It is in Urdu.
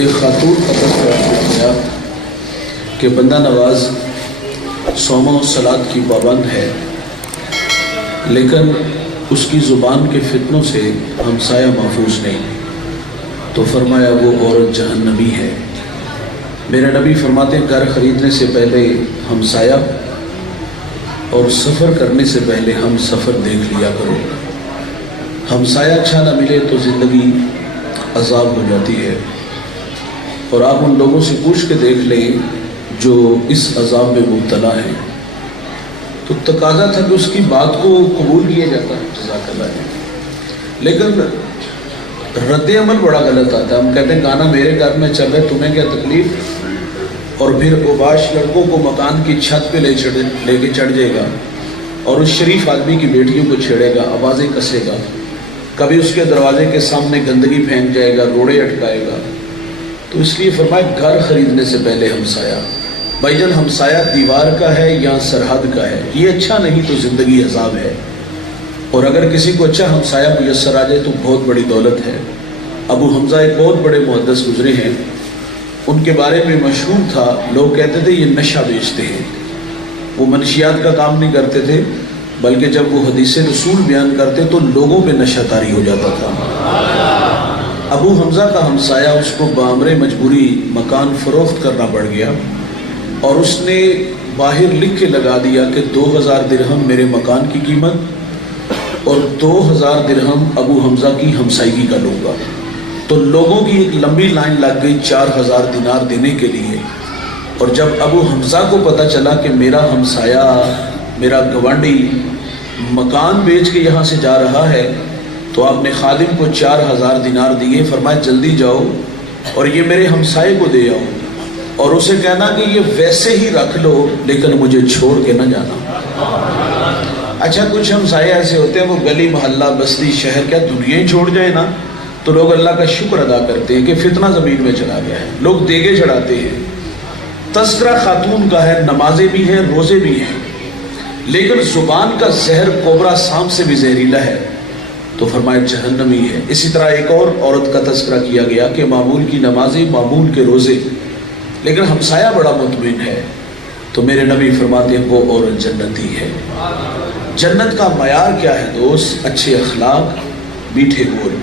ایک خاتون کا تذکرہ کیا کہ بندہ نواز صوم و صلات کی پابند ہے، لیکن اس کی زبان کے فتنوں سے ہمسایہ محفوظ نہیں، تو فرمایا وہ عورت جہنمی ہے۔ میرے نبی فرماتے ہیں گھر خریدنے سے پہلے ہمسایہ اور سفر کرنے سے پہلے ہم سفر دیکھ لیا کرو۔ ہمسایہ اچھا نہ ملے تو زندگی عذاب ہو جاتی ہے، اور آپ ان لوگوں سے پوچھ کے دیکھ لیں جو اس عذاب میں مبتلا ہیں، تو تقاضا تھا کہ اس کی بات کو قبول کیا جاتا ہے، جزاک اللہ ہے، لیکن رد عمل بڑا غلط آتا ہے۔ ہم کہتے ہیں گانا میرے گھر میں چل رہا ہے، تمہیں کیا تکلیف، اور پھر اوباش لڑکوں کو مکان کی چھت پہ لے کے چڑھ جائے گا اور اس شریف آدمی کی بیٹیوں کو چھیڑے گا، آوازیں کسے گا، کبھی اس کے دروازے کے سامنے گندگی پھینک جائے گا، روڑے اٹکائے گا۔ تو اس لیے فرمایا گھر خریدنے سے پہلے ہمسایہ، بھائی جان ہمسایہ دیوار کا ہے یا سرحد کا ہے، یہ اچھا نہیں تو زندگی عذاب ہے، اور اگر کسی کو اچھا ہمسایہ میسر آ جائے تو بہت بڑی دولت ہے۔ ابو حمزہ ایک بہت بڑے محدث گزرے ہیں، ان کے بارے میں مشہور تھا، لوگ کہتے تھے یہ نشہ بیچتے ہیں۔ وہ منشیات کا کام نہیں کرتے تھے، بلکہ جب وہ حدیث رسول بیان کرتے تو لوگوں پہ نشہ طاری ہو جاتا تھا۔ ابو حمزہ کا ہمسایہ اس کو بامر مجبوری مکان فروخت کرنا پڑ گیا، اور اس نے باہر لکھ کے لگا دیا کہ 2000 درہم میرے مکان کی قیمت اور 2000 درہم ابو حمزہ کی ہمسائیگی کا لوں گا۔ تو لوگوں کی ایک لمبی لائن لگ گئی 4000 دینار دینے کے لیے، اور جب ابو حمزہ کو پتہ چلا کہ میرا ہمسایہ، میرا گوانڈی مکان بیچ کے یہاں سے جا رہا ہے، تو آپ نے خادم کو 4000 دینار دیے، فرمایا جلدی جاؤ اور یہ میرے ہمسائے کو دے آؤ، اور اسے کہنا کہ یہ ویسے ہی رکھ لو لیکن مجھے چھوڑ کے نہ جانا۔ اچھا کچھ ہمسائے ایسے ہوتے ہیں وہ گلی محلہ بستی شہر کیا دنیا ہی چھوڑ جائے نا تو لوگ اللہ کا شکر ادا کرتے ہیں کہ فتنہ زمین میں چلا گیا ہے، لوگ دیگے چڑھاتے ہیں۔ تذکرہ خاتون کا ہے، نمازیں بھی ہیں، روزے بھی ہیں، لیکن زبان کا زہر کوبرا سانپ سے بھی زہریلا ہے، تو فرمایا جہنمی ہے۔ اسی طرح ایک اور عورت کا تذکرہ کیا گیا کہ معمول کی نمازیں، معمول کے روزے، لیکن ہمسایہ بڑا مطمئن ہے، تو میرے نبی فرماتے ہیں وہ عورت جنتی ہے۔ جنت کا معیار کیا ہے دوست؟ اچھے اخلاق، میٹھے بول۔